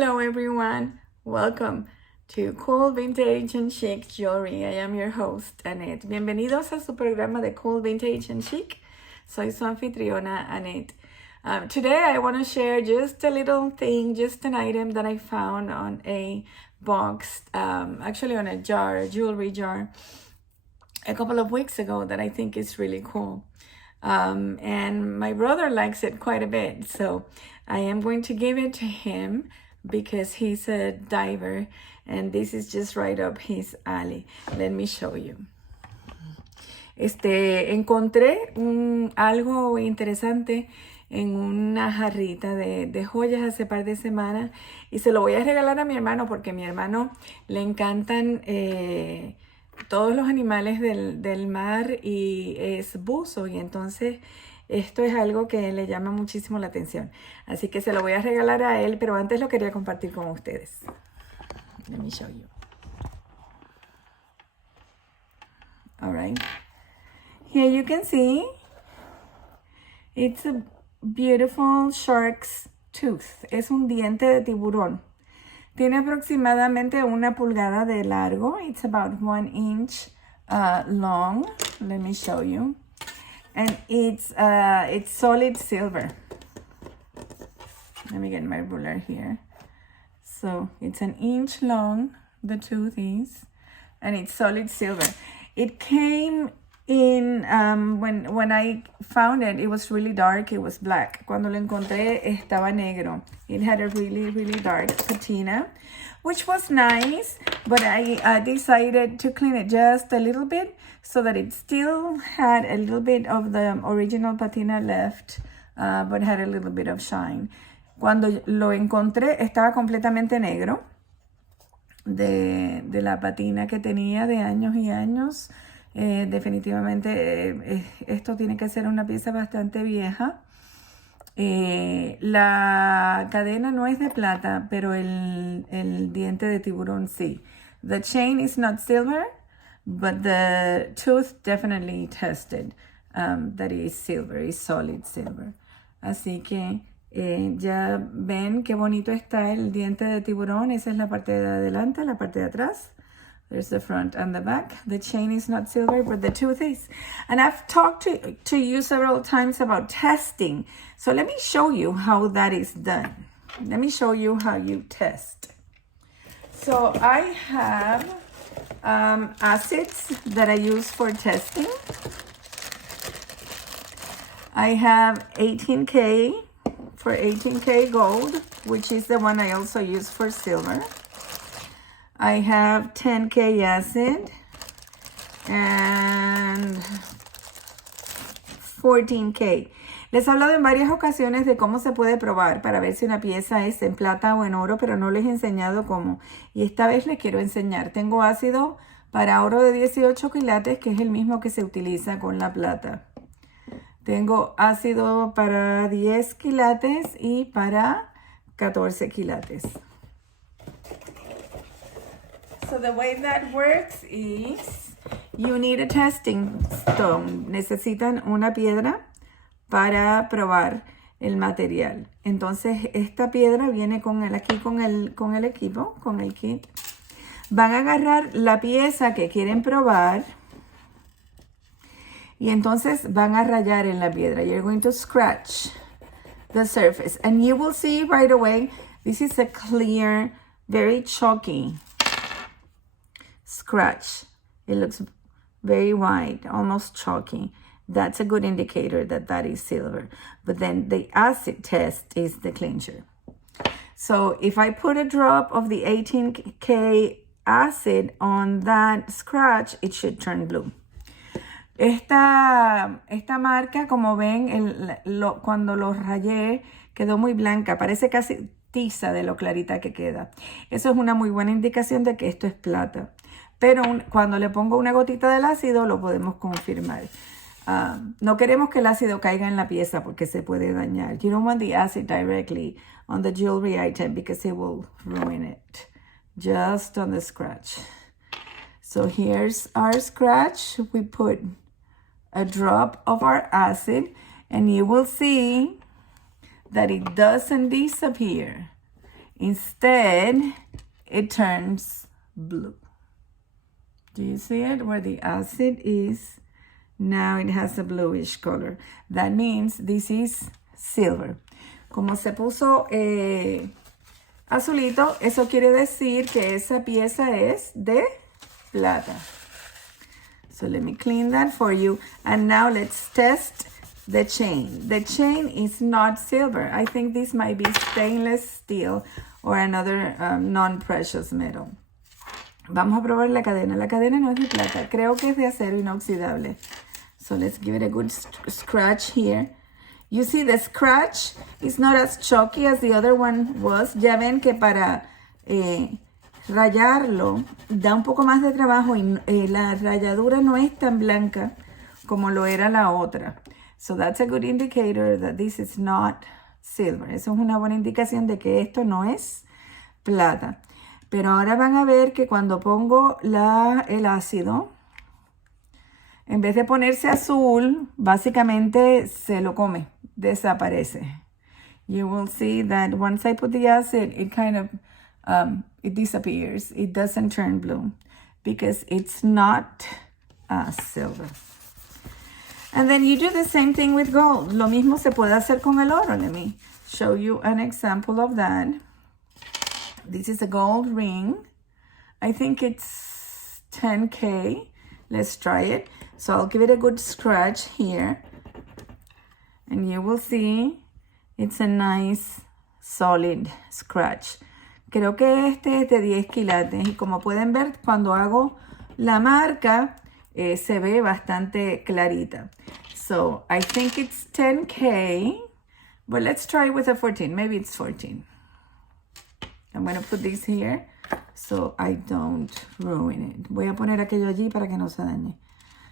Hello everyone, welcome to Cool Vintage and Chic Jewelry. I am your host, Annette. Bienvenidos a su programa de Cool Vintage and Chic. Soy su anfitriona, Annette. Today I want to share just a little thing, just an item that I found on a box, actually on a jar, a jewelry jar, a couple of weeks ago that I think is really cool. And my brother likes it quite a bit, so I am going to give it to him because he's a diver and this is just right up his alley. Let me show you. Encontré algo interesante en una jarrita de joyas hace par de semanas y se lo voy a regalar a mi hermano porque a mi hermano le encantan todos los animales del mar y es buzo, y entonces esto es algo que le llama muchísimo la atención. Así que se lo voy a regalar a él, pero antes lo quería compartir con ustedes. Let me show you. All right. Here you can see it's a beautiful shark's tooth. Es un diente de tiburón. Tiene aproximadamente 1 pulgada de largo. It's about 1 inch long. Let me show you. And it's solid silver. Let me get my ruler here. So it's 1 inch long, the tooth is, and it's solid silver. It came in, when I found it, it was really dark, it was black. Cuando lo encontré, estaba negro. It had a really, really dark patina, which was nice, but I decided to clean it just a little bit so that it still had a little bit of the original patina left, but had a little bit of shine. Cuando lo encontré, estaba completamente negro de la patina que tenía de años y años. Definitivamente esto tiene que ser una pieza bastante vieja. La cadena no es de plata, pero el diente de tiburón sí. The chain is not silver, but the tooth definitely tested that is silver, is solid silver. Así que ya ven qué bonito está el diente de tiburón. Esa es la parte de adelante, la parte de atrás. There's the front and the back. The chain is not silver, but the tooth is. And I've talked to you several times about testing. So let me show you how that is done. Let me show you how you test. So I have acids that I use for testing. I have 18K for 18K gold, which is the one I also use for silver. I have 10K acid and 14K. Les he hablado en varias ocasiones de cómo se puede probar para ver si una pieza es en plata o en oro, pero no les he enseñado cómo. Y esta vez les quiero enseñar. Tengo ácido para oro de 18 quilates, que es el mismo que se utiliza con la plata. Tengo ácido para 10 quilates y para 14 quilates. So the way that works is you need a testing stone. Necesitan una piedra para probar el material. Entonces esta piedra viene con el equipo, con el kit. Van a agarrar la pieza que quieren probar y entonces van a rayar en la piedra. You're going to scratch the surface and you will see right away this is a clear, very chalky scratch. It looks very white, almost chalky. That's a good indicator that is silver. But then the acid test is the clincher. So if I put a drop of the 18K acid on that scratch, it should turn blue. Esta marca, como ven, cuando lo rayé, quedó muy blanca. Parece casi tiza de lo clarita que queda. Eso es una muy buena indicación de que esto es plata. Pero cuando le pongo una gotita del ácido, lo podemos confirmar. No queremos que el ácido caiga en la pieza porque se puede dañar. You don't want the acid directly on the jewelry item because it will ruin it. Just on the scratch. So here's our scratch. We put a drop of our acid and you will see that it doesn't disappear. Instead, it turns blue. Do you see it? Where the acid is, now it has a bluish color. That means this is silver. Como se puso azulito, eso quiere decir que esa pieza es de plata. So let me clean that for you. And now let's test the chain. The chain is not silver. I think this might be stainless steel or another non-precious metal. Vamos a probar la cadena. La cadena no es de plata. Creo que es de acero inoxidable. So let's give it a good scratch here. You see the scratch is not as chalky as the other one was. Ya ven que para rayarlo da un poco más de trabajo y la ralladura no es tan blanca como lo era la otra. So that's a good indicator that this is not silver. Eso es una buena indicación de que esto no es plata. Pero ahora van a ver que cuando pongo el ácido, en vez de ponerse azul, básicamente se lo come, desaparece. You will see that once I put the acid, it kind of, it disappears. It doesn't turn blue because it's not silver. And then you do the same thing with gold. Lo mismo se puede hacer con el oro. Let me show you an example of that. This is a gold ring. I think it's 10K. Let's try it. So I'll give it a good scratch here. And you will see it's a nice solid scratch. Creo que este es de 10 quilates. Y como pueden ver, cuando hago la marca, se ve bastante clarita. So I think it's 10K. But let's try with a 14. Maybe it's 14. I'm going to put this here so I don't ruin it. Voy a poner aquello allí para que no se dañe.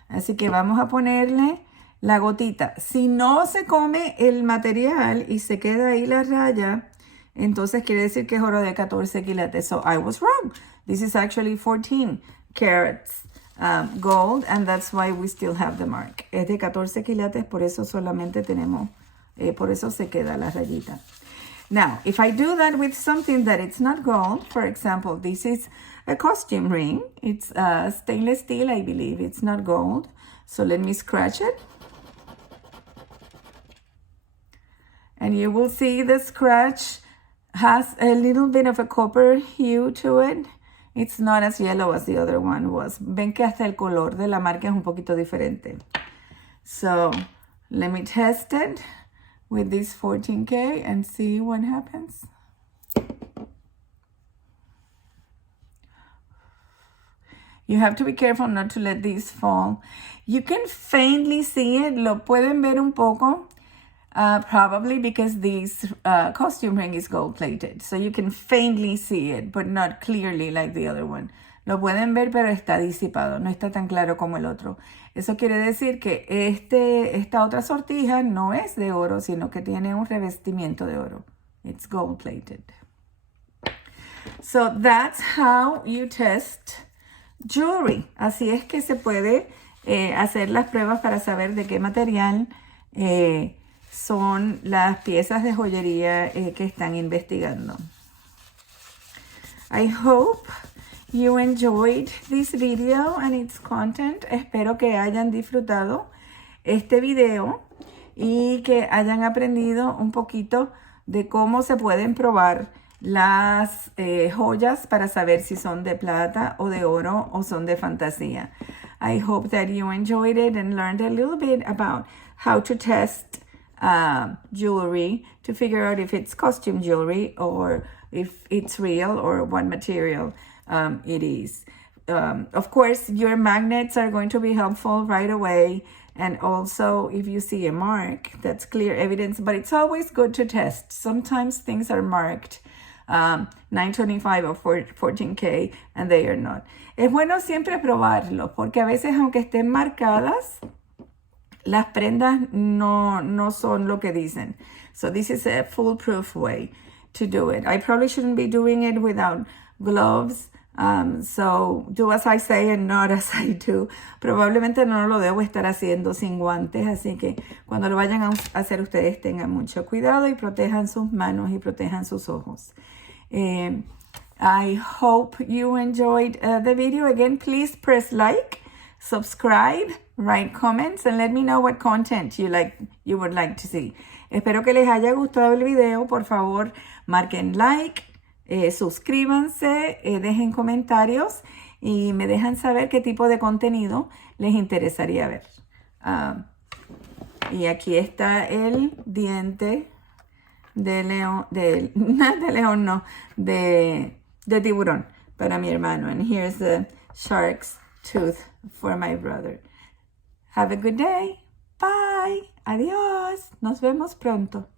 Así que vamos a ponerle la gotita. Si no se come el material y se queda ahí la raya, entonces quiere decir que es oro de 14 quilates. So I was wrong. This is actually 14 carats gold, and that's why we still have the mark. Es de 14 quilates, por eso solamente tenemos, por eso se queda la rayita. Now, if I do that with something that it's not gold, for example, this is a costume ring. It's stainless steel, I believe. It's not gold. So let me scratch it. And you will see the scratch has a little bit of a copper hue to it. It's not as yellow as the other one was. Ven que hasta el color de la marca es un poquito diferente. So let me test it with this 14K and see what happens. You have to be careful not to let these fall. You can faintly see it. Lo pueden ver un poco. Probably because this costume ring is gold plated. So you can faintly see it, but not clearly like the other one. Lo pueden ver, pero está disipado. No está tan claro como el otro. Eso quiere decir que esta otra sortija no es de oro, sino que tiene un revestimiento de oro. It's gold plated. So that's how you test jewelry. Así es que se puede hacer las pruebas para saber de qué material son las piezas de joyería que están investigando. I hope you enjoyed this video and its content. Espero que hayan disfrutado este video y que hayan aprendido un poquito de cómo se pueden probar las joyas para saber si son de plata o de oro o son de fantasía. I hope that you enjoyed it and learned a little bit about how to test jewelry to figure out if it's costume jewelry or if it's real or what material it is. Of course, your magnets are going to be helpful right away. And also, if you see a mark, that's clear evidence. But it's always good to test. Sometimes things are marked 925 or 14K and they are not. Es bueno siempre probarlo, porque a veces, aunque estén marcadas, las prendas no son lo que dicen. So this is a foolproof way to do it. I probably shouldn't be doing it without gloves. So do as I say and not as I do. Probablemente no lo debo estar haciendo sin guantes, así que cuando lo vayan a hacer ustedes tengan mucho cuidado y protejan sus manos y protejan sus ojos. I hope you enjoyed the video. Again, please press like, subscribe, write comments, and let me know what content you would like to see. Espero que les haya gustado el video. Por favor, marquen like, suscríbanse, dejen comentarios y me dejan saber qué tipo de contenido les interesaría ver. Y aquí está el diente de león, de león no, de tiburón para mi hermano. And here's the shark's tooth for my brother. Have a good day. Bye. Adiós. Nos vemos pronto.